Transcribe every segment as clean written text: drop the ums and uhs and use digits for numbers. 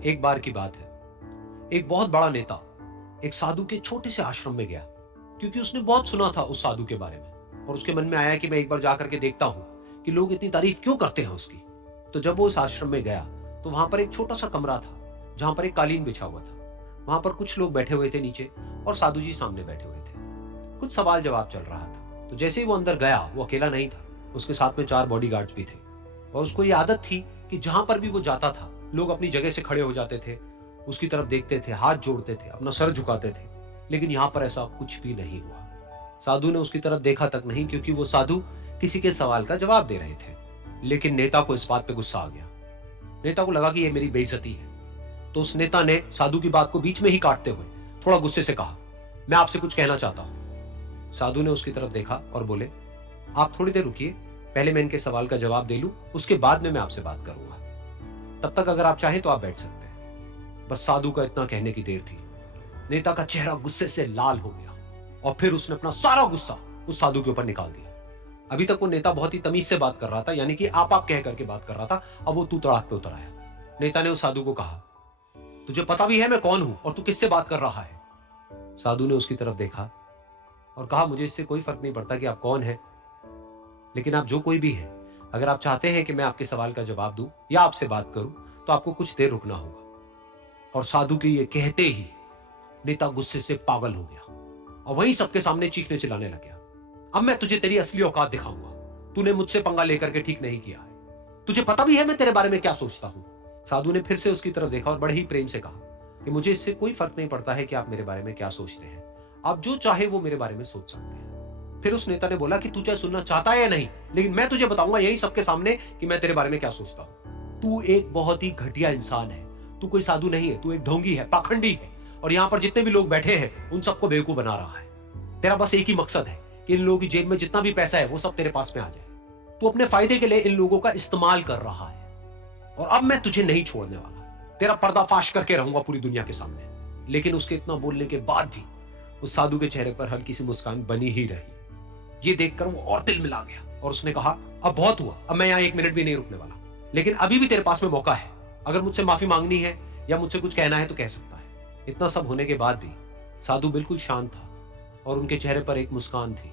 एक बार की बात है, एक बहुत बड़ा नेता एक साधु के छोटे से आश्रम में गया, क्योंकि उसने बहुत सुना था उस साधु के बारे में और उसके मन में आया कि मैं एक बार जाकर के देखता हूं कि लोग इतनी तारीफ क्यों करते हैं उसकी। तो जब वो उस आश्रम में गया तो वहां पर एक छोटा सा कमरा था जहां पर एक कालीन बिछा हुआ था। वहां पर कुछ लोग बैठे हुए थे नीचे और साधु जी सामने बैठे हुए थे। कुछ सवाल जवाब चल रहा था। तो जैसे ही वो अंदर गया, वो अकेला नहीं था, उसके साथ में 4 बॉडीगार्ड्स भी थे और उसको ये आदत थी कि जहां पर भी वो जाता था लोग अपनी जगह से खड़े हो जाते थे, उसकी तरफ देखते थे, हाथ जोड़ते थे, अपना सर झुकाते थे। लेकिन यहां पर ऐसा कुछ भी नहीं हुआ। साधु ने उसकी तरफ देखा तक नहीं, क्योंकि वो साधु किसी के सवाल का जवाब दे रहे थे। लेकिन नेता को इस बात पे गुस्सा आ गया। नेता को लगा कि ये मेरी बेइज्जती है। तो उस नेता ने साधु की बात को बीच में ही काटते हुए थोड़ा गुस्से से कहा, मैं आपसे कुछ कहना चाहता हूं। साधु ने उसकी तरफ देखा और बोले, आप थोड़ी देर रुकिए, पहले मैं इनके सवाल का जवाब दे लूं, उसके बाद में मैं आपसे बात करूंगा। तब तक अगर आप चाहें तो आप बैठ सकते हैं। बस साधु का इतना कहने की देर थी। नेता का चेहरा गुस्से से लाल हो गया और फिर उसने अपना सारा गुस्सा उस साधु के ऊपर निकाल दिया। अभी तक वो नेता बहुत ही तमीज से बात कर रहा था, यानी कि आप कह करके बात कर रहा था। अब वो तू तड़ाक पे उतर आया। नेता ने उस साधु को कहा, तुझे पता भी है मैं कौन हूं और तू किससे बात कर रहा है? साधु ने उसकी तरफ देखा और कहा, मुझे इससे कोई फर्क नहीं पड़ता कि आप कौन हैं, लेकिन आप जो कोई भी हैं, अगर आप चाहते हैं कि मैं आपके सवाल का जवाब दूं या आपसे बात करूं तो आपको कुछ देर रुकना होगा। और साधु के ये कहते ही नेता गुस्से से पागल हो गया और वहीं सबके सामने चीखने चिल्लाने लग गया, अब मैं तुझे तेरी असली औकात दिखाऊंगा। तूने मुझसे पंगा लेकर के ठीक नहीं किया है। तुझे पता भी है मैं तेरे बारे में क्या सोचता हूं। साधु ने फिर से उसकी तरफ देखा और बड़े ही प्रेम से कहा कि मुझे इससे कोई फर्क नहीं पड़ता है कि आप मेरे बारे में क्या सोचते हैं। आप जो चाहे वो मेरे बारे में सोच सकते हैं। फिर उस नेता ने बोला कि तू चाहे सुनना चाहता है या नहीं, लेकिन मैं तुझे बताऊंगा यही सबके सामने कि मैं तेरे बारे में क्या सोचता हूं। तू एक बहुत ही घटिया इंसान है। तू कोई साधु नहीं है, तू एक ढोंगी है, पाखंडी है और यहां पर जितने भी लोग बैठे हैं उन सबको बेवकूफ बना रहा है। तेरा बस एक ही मकसद है कि इन लोगों की जेब में जितना भी पैसा है वो सब तेरे पास में आ जाए। तू अपने फायदे के लिए इन लोगों का इस्तेमाल कर रहा है और अब मैं तुझे नहीं छोड़ने वाला। तेरा पर्दाफाश करके रहूंगा पूरी दुनिया के सामने। लेकिन उसके इतना बोलने के बाद भी उस साधु के चेहरे पर हल्की सी मुस्कान बनी ही रही। ये देखकर वो और दिल मिला गया और उसने कहा, अब बहुत हुआ, अब मैं यहाँ 1 मिनट भी नहीं रुकने वाला। लेकिन अभी भी तेरे पास में मौका है। अगर मुझसे माफी मांगनी है या मुझसे कुछ कहना है तो कह सकता है। इतना सब होने के बाद भी साधु बिल्कुल शांत था और उनके चेहरे पर एक मुस्कान थी।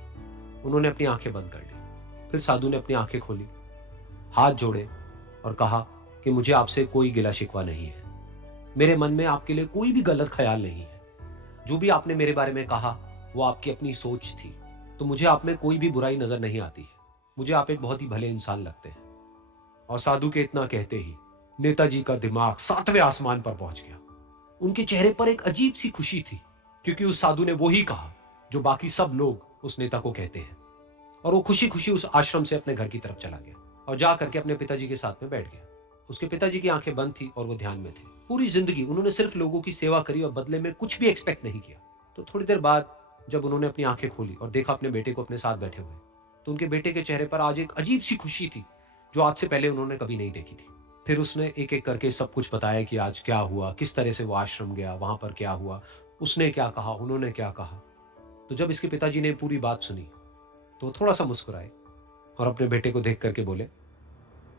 उन्होंने अपनी आंखें बंद कर ली। फिर साधु ने अपनी आंखें खोली, हाथ जोड़े और कहा कि मुझे आपसे कोई गिला शिकवा नहीं है। मेरे मन में आपके लिए कोई भी गलत ख्याल नहीं है। जो भी आपने मेरे बारे में कहा वो आपकी अपनी सोच थी। तो मुझे आप में कोई भी बुराई नजर नहीं आती है। मुझे आप एक बहुत ही भले इंसान लगते हैं। और साधु के इतना कहते ही नेताजी का दिमाग 7वें आसमान पर पहुंच गया। उनके चेहरे पर एक अजीब सी खुशी थी, क्योंकि उस साधु ने वो ही कहा जो बाकी सब लोग उस नेता को कहते हैं। और वो खुशी खुशी उस आश्रम से अपने घर की तरफ चला गया और जा करके अपने पिताजी के साथ में बैठ गया। उसके पिताजी की आंखें बंद थी और वो ध्यान में थे। पूरी जिंदगी उन्होंने सिर्फ लोगों की सेवा करी और बदले में कुछ भी एक्सपेक्ट नहीं किया। तो थोड़ी देर बाद जब उन्होंने अपनी आंखें खोली और देखा अपने बेटे को अपने साथ बैठे हुए, तो उनके बेटे के चेहरे पर आज एक अजीब सी खुशी थी जो आज से पहले उन्होंने कभी नहीं देखी थी। फिर उसने एक एक करके सब कुछ बताया कि आज क्या हुआ, किस तरह से वो आश्रम गया, वहां पर क्या हुआ, उसने क्या कहा, उन्होंने क्या कहा। तो जब इसके पिताजी ने पूरी बात सुनी तो थोड़ा सा मुस्कुराए और अपने बेटे को देख करके बोले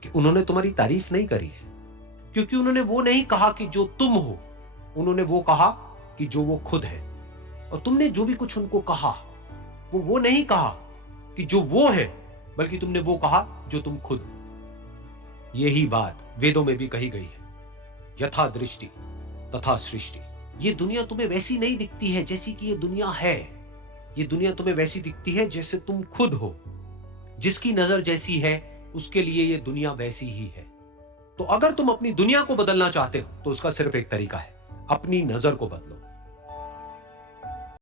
कि उन्होंने तुम्हारी तारीफ नहीं करी है, क्योंकि उन्होंने वो नहीं कहा कि जो तुम हो, उन्होंने वो कहा कि जो वो खुद है। और तुमने जो भी कुछ उनको कहा वो नहीं कहा कि जो वो है, बल्कि तुमने वो कहा जो तुम खुद हो। यही बात वेदों में भी कही गई है, यथा दृष्टि तथा सृष्टि। ये दुनिया तुम्हें वैसी नहीं दिखती है जैसी कि ये दुनिया है। ये दुनिया तुम्हें वैसी दिखती है जैसे तुम खुद हो। जिसकी नजर जैसी है उसके लिए ये दुनिया वैसी ही है। तो अगर तुम अपनी दुनिया को बदलना चाहते हो तो उसका सिर्फ एक तरीका है, अपनी नजर को बदलो।